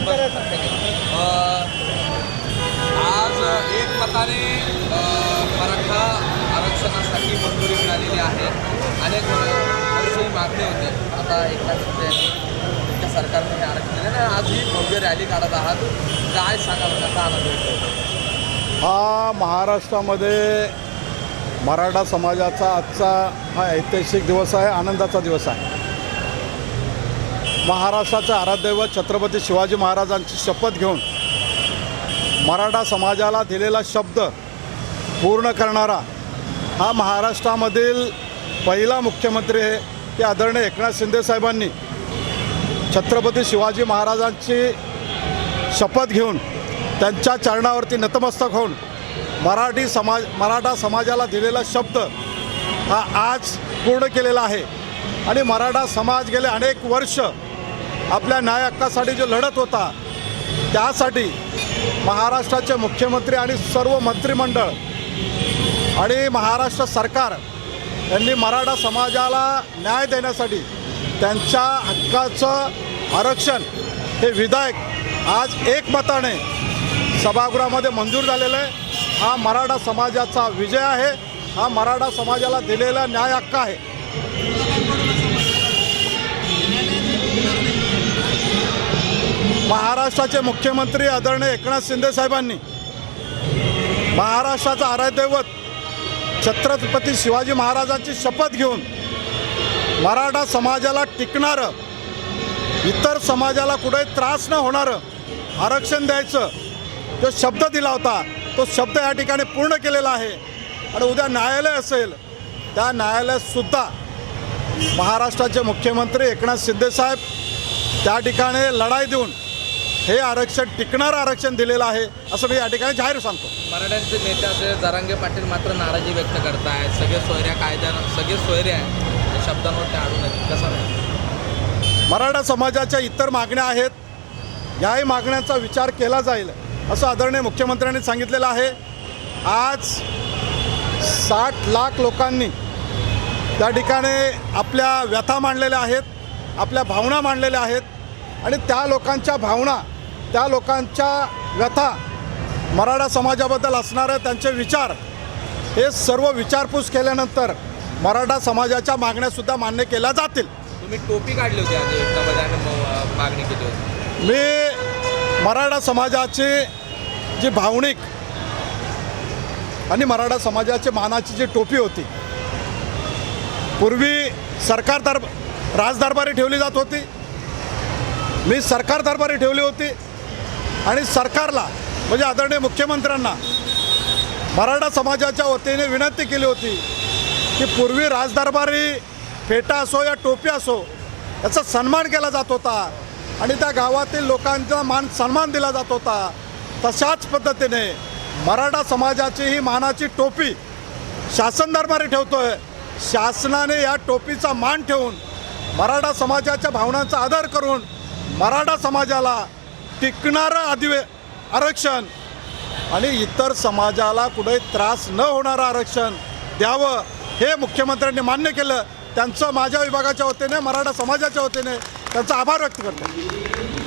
आज एकमताने मराठा आरक्षणासाठी मंजुरी मिळालेली आहे। अनेक वर्षी मागणी होती, आता एकनाथ शिंदे यांच्या सरकारने हे आरक्षण दिले आणि आज ही भव्य रॅली काढत आहात, काय सांगाल, कसा आनंद होतो? हा महाराष्ट्रामध्ये मराठा समाजाचा आजचा हा ऐतिहासिक दिवस आहे, आनंदाचा दिवस आहे। महाराष्ट्राचे आराध्यदैवत छत्रपती शिवाजी महाराजांची शपथ घेऊन मराठा समाजाला दिलेला शब्द पूर्ण करणारा हा महाराष्ट्रामधील पहिला मुख्यमंत्री आहे की आदरणीय एकनाथ शिंदे साहेबांनी छत्रपती शिवाजी महाराजांची शपथ घेऊन त्यांच्या चरणावरती नतमस्तक होऊन मराठा समाजाला दिलेला शब्द हा आज पूर्ण केलेला आहे। आणि मराठा समाज गेले अनेक वर्ष आपल्या न्याय हक्कासाठी जो लढत होता, त्यासाठी महाराष्ट्राचे मुख्यमंत्री आणि सर्व मंत्रिमंडळ आणि महाराष्ट्र सरकार यांनी मराठा समाजाला न्याय देण्यासाठी त्यांच्या हक्काचं आरक्षण हे विधेयक आज एकमताने सभागृहामध्ये मंजूर झालेलं आहे। हा मराठा समाजाचा विजय आहे, हा मराठा समाजाला दिलेला न्याय हक्क आहे। महाराष्ट्राचे मुख्यमंत्री आदरणीय एकनाथ शिंदे साहेबांनी महाराष्ट्राचा आराध्यदैवत छत्रपती शिवाजी महाराजांची शपथ घेऊन मराठा समाजाला टिकणारं, इतर समाजाला कुठे त्रास न होणारं आरक्षण द्यायचं जो शब्द दिला होता, तो शब्द या ठिकाणी पूर्ण केलेला आहे। आणि उद्या न्यायालय असेल, त्या न्यायालयातसुद्धा महाराष्ट्राचे मुख्यमंत्री एकनाथ शिंदे साहेब त्या ठिकाणी लढाई देऊन हे आरक्षण टिकणारं आरक्षण दिलेलं आहे, असं मी या ठिकाणी जाहीर सांगतो। मराठ्यांचे नेते असे जरांगे पाटील मात्र नाराजी व्यक्त करत आहेत, सगळे सोयऱ्या कायद्यानं सगळे सोयरे आहेत, या शब्दांवर ते अडून आहेत, कसं नाही? मराठा समाजाच्या इतर मागण्या आहेत, याही मागण्यांचा विचार केला जाईल असं आदरणीय मुख्यमंत्र्यांनी सांगितलेलं आहे। आज 60 लाख लोकांनी त्या ठिकाणी आपल्या व्यथा मांडलेल्या आहेत, आपल्या भावना मांडलेल्या आहेत आणि त्या लोकांच्या भावना, त्या लोकांच्या व्यथा, मराठा समाजाबद्दल असणारे त्यांचे विचार, हे सर्व विचारपूस केल्यानंतर मराठा समाजाच्या मागण्यासुद्धा मान्य केल्या जातील। तुम्ही टोपी काढली होती आज एकतामध्ये आणि मागणी केली होती। मी मराठा समाजाची जी भावनिक आणि मराठा समाजाची मानाची जी टोपी होती, पूर्वी राजदरबारी ठेवली जात होती, मी सरकार दरबारी ठेवली होती आणि सरकारला म्हणजे आदरणीय मुख्यमंत्र्यांना मराठा समाजाच्या वतीने विनंती केली होती की पूर्वी राजदरबारी फेटा असो या टोपी असो याचा सन्मान केला जात होता आणि त्या गावातील लोकांचा सन्मान दिला जात होता। तशाच पद्धतीने मराठा समाजाची ही मानाची टोपी शासन दरबारी ठेवतोय। शासनाने या टोपीचा मान ठेवून मराठा समाजाच्या भावनांचा आदर करून मराठा समाजाला टिकणारं आरक्षण आणि इतर समाजाला कुठे त्रास न होणारं आरक्षण द्यावं, हे मुख्यमंत्र्यांनी मान्य केलं। त्यांचं माझ्या विभागाच्या वतीने, मराठा समाजाच्या वतीने त्यांचा आभार व्यक्त करतो।